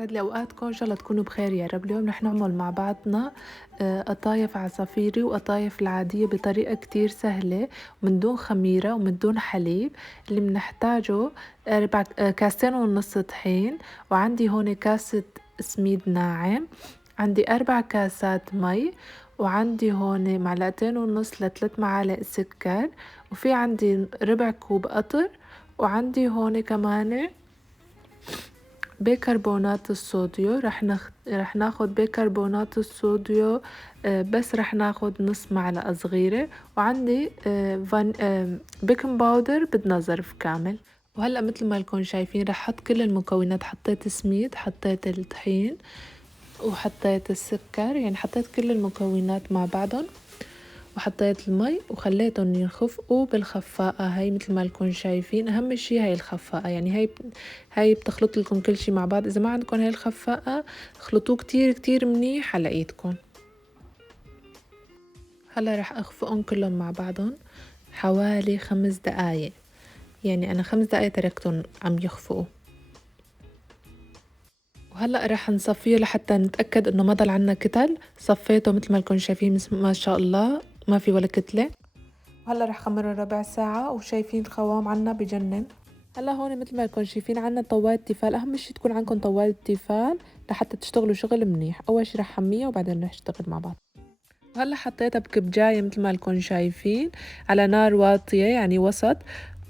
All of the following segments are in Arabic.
يسعد لي اوقاتكم، ان شاء الله تكونوا بخير يا رب. اليوم رح نعمل مع بعضنا قطايف عصافيري وقطايف العادية بطريقة كتير سهلة من دون خميرة ومن دون حليب. اللي بنحتاجه 2.5 كاس طحين، وعندي هون كاسة سميد ناعم، عندي 4 كاسات مي، وعندي هون 2.5 ل3 معالق سكر، وفي عندي ربع كوب قطر، وعندي هون كمان بيكربونات الصوديو. رح ناخد بيكربونات الصوديو، بس رح ناخد نص معلقة صغيرة، وعندي بيكنج باودر بدنا ظرف كامل. وهلأ مثل ما لكم شايفين رح حط كل المكونات، حطيت سميد، حطيت الطحين، وحطيت السكر، يعني حطيت كل المكونات مع بعضهم، وحطيت المي وخليتهم ينخفقوا بالخفاقة. هاي مثل ما لكم شايفين، اهم شي هاي الخفاقة، يعني هاي بتخلط لكم كل شي مع بعض. اذا ما عندكم هاي الخفاقة اخلطوه كتير كتير منيح على ايدكم. هلا رح اخفقهم كلهم مع بعضهم حوالي 5 دقايق، يعني انا 5 دقايق تركتهم عم يخفقوا. وهلا رح نصفيه لحتى نتأكد انه ما ضل عنا كتل. صفيته مثل ما لكم شايفين، ما شاء الله ما في ولا كتلة. هلا رح خمره ربع ساعة، وشايفين القوام عنا بجنن. هلا هون مثل ما لكم شايفين عنا طاولة تيفال. اهم شي تكون عندكم طاولة تيفال لحتى تشتغلوا شغل منيح. اول شي رح حميها وبعدين رح نشتغل مع بعض. وهلا حطيتها بكبجاية مثل ما لكم شايفين على نار واطية يعني وسط،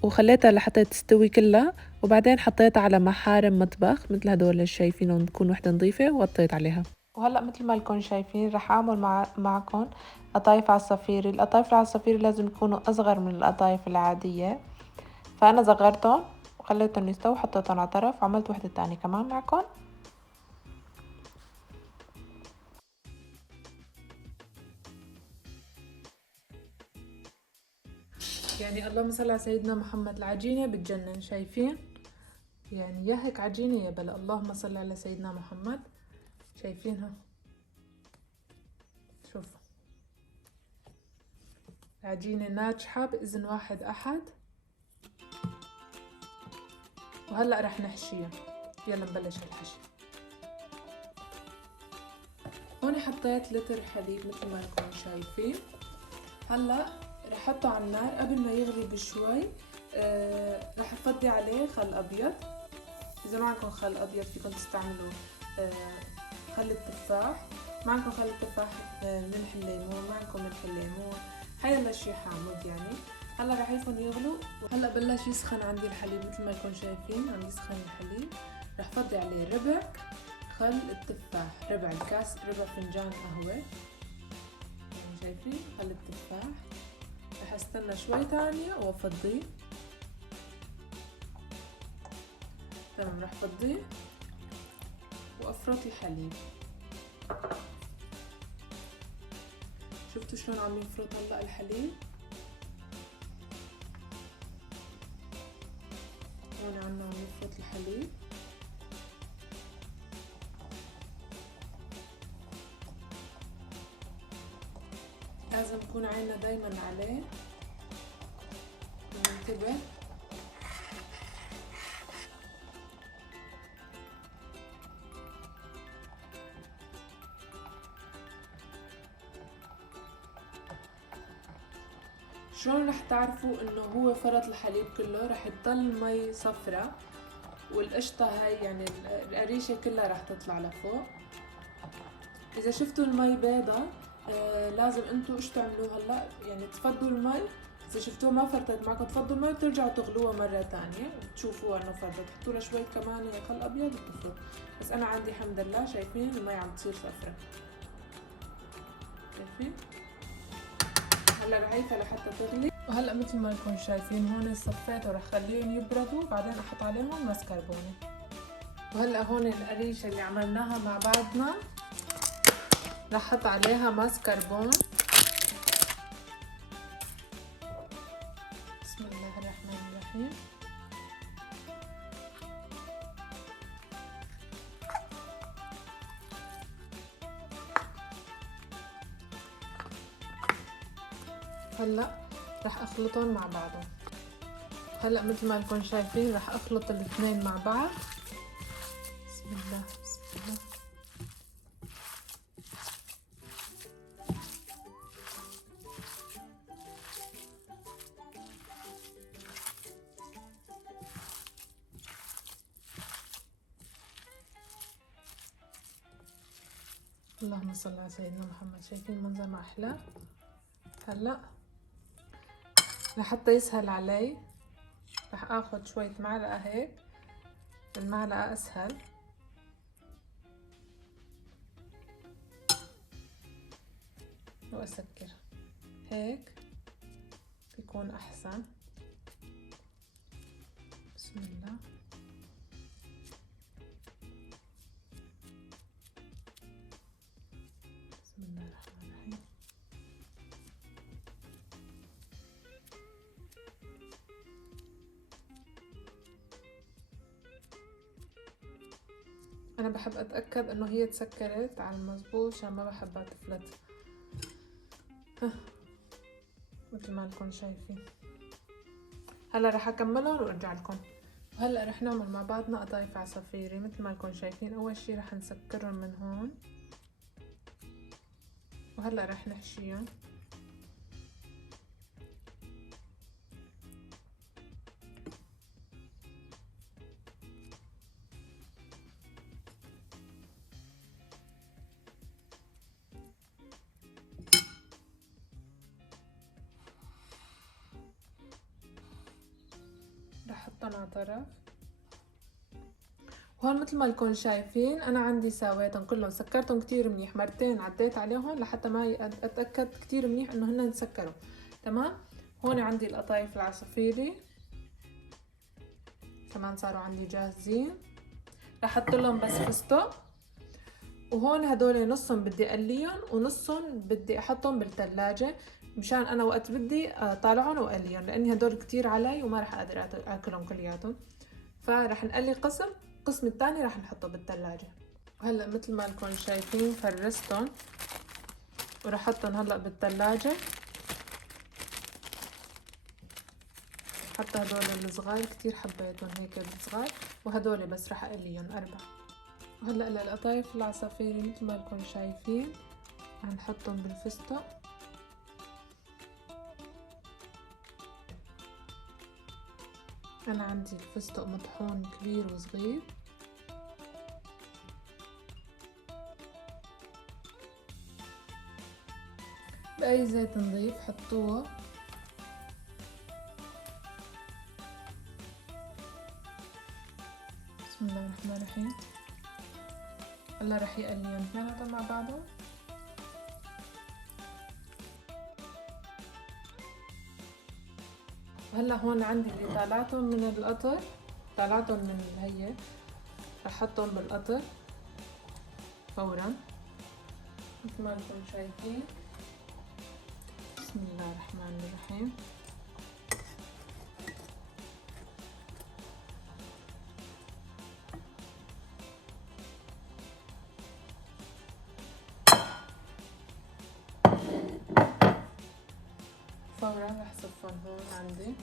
وخليتها لحتى تستوي كلها، وبعدين حطيتها على محارم مطبخ مثل هدول اللي شايفينهم، تكون وحدة نظيفة، وغطيت عليها. وهلا مثل ما لكم شايفين رح اعمل معكم قطايف عصافيري. القطايف العصافيري لازم يكونوا اصغر من القطايف العادية، فانا صغرتهم وخليتهم يستووا، حطيتهم على طرف، وعملت وحدة تانية كمان معكم. يعني اللهم صل على سيدنا محمد، العجينة بتجنن، شايفين؟ يعني يا هيك عجينة يا بلا. اللهم صل على سيدنا محمد، شايفينها؟ شوفوا العجينة ناجحة بإذن واحد أحد. وهلأ رح نحشيها، يلا نبلش الحشي. هون حطيت لتر حليب مثل ما انكم شايفين. هلأ رح احطه على النار قبل ما يغلي بشوي. رح افضي عليه خل ابيض. اذا ما عندكم خل ابيض فيكم تستعملوا خل التفاح. ما عندكم خل التفاح ملح الليمون، ما عندكم ملح الليمون، هاي الاشياء حامض يعني. هلا رح يكون يغلوا. وهلا بلش يسخن عندي الحليب مثل ما انكم شايفين، عم يسخن الحليب. رح فضي عليه ربع خل التفاح، ربع الكاس، ربع فنجان قهوة، يعني شايفين خل التفاح. رح استنى شوي تانية وافضيه. تمام، رح فضيه وافرط الحليب. شفتوا شلون عم يفرط هلا الحليب؟ هون عنا عم يفرط الحليب. لازم نكون عيننا دايما عليه وننتبه. شلون رح تعرفوا انه هو فرط الحليب كله؟ رح تضل مي صفرة، والقشطة هاي يعني القريشة كلها رح تطلع لفوق. اذا شفتوا المي بيضة لازم انتو ايش تعملوا هلا، يعني تفضوا المي. اذا شفتوها ما فرطت معكم تفضوا المي وترجعوا تغلوها مرة تانية وتشوفوها انه فرطت، تحطوا لها شوي كمان خل ابيض وتفرط. بس انا عندي الحمد لله شايفين المي عم تصير صفرة، شايفين؟ هلا بعيفها لحتى تغلي. وهلا مثل ما انكم شايفين هون صفيت ورح خليهم يبردوا، بعدين احط عليهم ماسكربونة. وهلا هون القريشة اللي عملناها مع بعضنا رح احط عليها ماسكربون. بسم الله الرحمن الرحيم. هلا رح اخلطهم مع بعضهم. هلا مثل ما انكم شايفين رح اخلط الاثنين مع بعض. بسم الله. اللهم صل على سيدنا محمد. شايفين المنظر ما احلى؟ هلا لحتى يسهل علي رح اخذ شوية معلقة هيك، المعلقة اسهل، واسكر هيك بيكون احسن. بسم الله. بسم الله الرحمن الرحيم. انا بحب اتاكد انه هي تسكرت على المظبوط عشان ما بحبها تفلت. مثل ما لكم شايفين. هلا رح اكملهم وارجع لكم. وهلا رح نعمل مع بعضنا قطايف عصافيري مثل ما لكم شايفين. اول شي رح نسكرهم من هون، وهلا رح نحشيهم. رح احطهم على طرف. وهون مثل ما لكم شايفين انا عندي سويتهم كلهم، سكرتهم كتير منيح، مرتين عديت عليهم لحتى ما اتاكد كتير منيح انه هن سكروا تمام. هون عندي القطايف العصافيري كمان صاروا عندي جاهزين. رح احط لهم بس فستق، وهون هدول نصهم بدي اقليهم ونصهم بدي احطهم بالثلاجة مشان انا وقت بدي طالعهم واقليهم، لاني هدول كتير علي وما رح اقدر اكلهم كلياتهم. فرح نقلي القسم الثاني رح نحطه بالثلاجة. وهلا مثل ما لكم شايفين فرستهم ورح احطهم هلا بالثلاجة. حتى هدول الصغار كتير حبيتهم هيك الصغار، وهدول بس رح اقليهم 4. وهلا للقطايف العصافيري مثل ما لكم شايفين رح نحطهم بالفستق. انا عندي الفستق مطحون كبير وصغير. بأي زيت نظيف حطوه. بسم الله الرحمن الرحيم. هلا رح يقليهم اثنيناتهم مع بعضهم. وهلا هون عندي اللي طالعتهم من القطر، طالعتهم من هي رح احطهم بالقطر فورا مثل ما انتم شايفين. بسم الله الرحمن الرحيم. فورا رح صفهم هون عندي.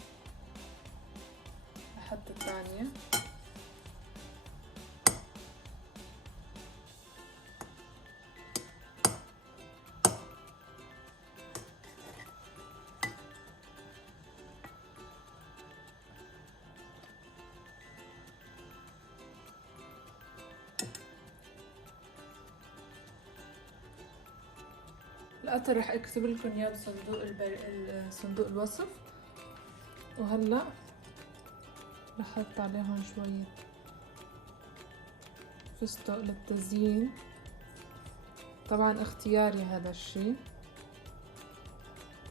رح احط الثانية. القطر رح اكتب لكم اياه بصندوق صندوق الوصف. وهلا رح احط عليهم شوية فستق للتزيين، طبعا اختياري هذا الشي.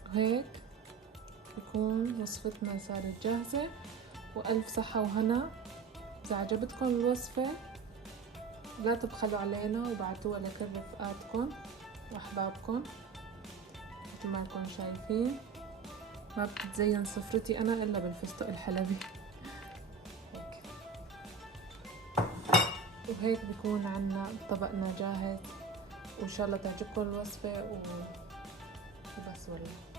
وهيك بكون وصفتنا صارت جاهزة. وألف صحة وهنا. إذا عجبتكم الوصفة لا تبخلوا علينا وبعتوها لكل رفقاتكم وأحبابكم. مثل ما انكم شايفين ما بتتزين سفرتي أنا إلا بالفستق الحلبي. هيك. وهيك بيكون عنا طبقنا جاهز، وإن شاء الله تعجبكم الوصفة وبس والله.